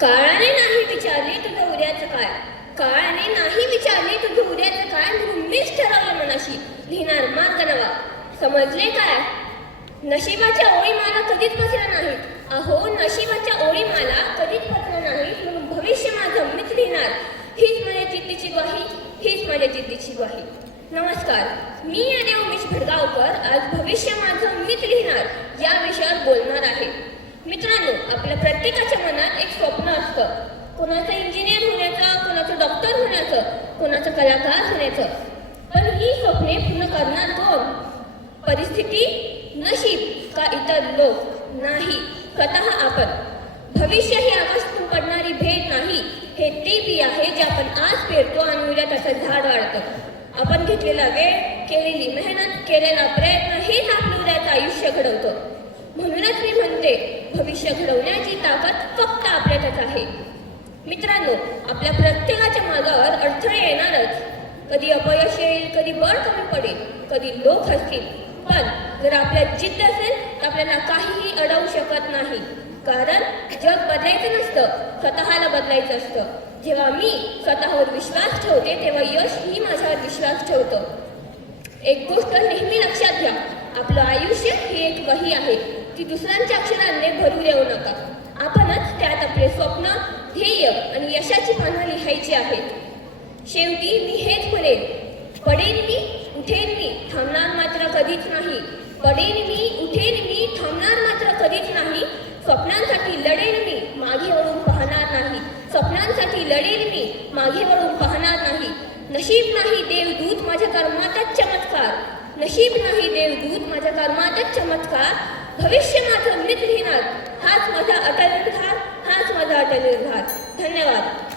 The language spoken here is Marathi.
काळाने नाही विचारले तुझं उद्याचं काय, काळाने नाही विचारले तुझं उद्याचं काय, म्हणून मीच ठरवलं मनाशी लिहिणार मार्ग नवा. समजले काय? नशिबाच्या ओळी मला कधीच बसल्या नाहीत, अहो नशिबाच्या ओळी मला कधीच बसल्या नाहीत, म्हणून भविष्य माझं मीच लिहिणार. हीच माझ्या जिद्दीची ग्वाही, हीच माझ्या जिद्दीची ग्वाही. नमस्कार, मी आणि उमेश भडगावकर आज भविष्य माझं मीच लिहिणार या विषयावर बोलणार आहे. मित्रांनो, आपल्या प्रत्येकाच्या मनात एक स्वप्न असतं. कोणाचं इंजिनियर होण्याचं, कोणाचं डॉक्टर होण्याचं, कोणाचं कलाकार होण्याचं. पण ही स्वप्ने पूर्ण करणार कोण? परिस्थिती, नशीब का इतर लोक? नाही, स्वतः आपण. भविष्य ही आकाशातून पडणारी भेट नाही, हे ते बी आहे जे आपण आज पेरतो आणि उद्या त्याचं झाड वाढतं. आपण घेतलेला वेळ, केलेली मेहनत, केलेला प्रयत्न हेच आपलं उद्याचं आयुष्य घडवतं. म्हणूनच मी म्हणते, भविष्य घडवण्याची ताकद फक्त आपल्यातच आहे. मित्रांनो, आपल्या प्रत्येकाच्या मार्गावर अडथळे येणारच. कधी अपयश येईल, कधी बळ कमी पडेल, कधी लोक हसतील. पण जर आपल्यात जिद्द असेल तर आपल्याला काहीही अडवू शकत नाही. कारण जग बदलायचं नसतं, स्वतःला बदलायचं असतं. जेव्हा मी स्वतःवर विश्वास ठेवते तेव्हा यश ही माझ्यावर विश्वास ठेवतं. एक गोष्ट नेहमी लक्षात घ्या, आपलं आयुष्य ही एक वही आहे, ती दुसऱ्यांच्या अक्षरांनी भरू देऊ नका. आपणच त्यात आपले स्वप्न, ध्येय आणि यशाची पानं लिहायची आहेत. शेवटी मी हेच म्हणेन, पडेन मी, उठेन मी, थांबणार मात्र कधीच नाही. पडेन मी, उठेन मी, थांबणार मात्र कधीच नाही. स्वप्नांसाठी लढेन मी, मागे वळून पाहणार नाही. स्वप्नांसाठी लढेन मी, मागे वळून पाहणार नाही. नशीब नाही देवदूत माझ्या कर्मातच चमत्कार, नशीब नाही देवदूत माझ्या कर्मातच चमत्कार. भविष्य माझं मीच लिहिणार, हाच माझा अटल निर्धार, हाच माझा अटल निर्धार. धन्यवाद.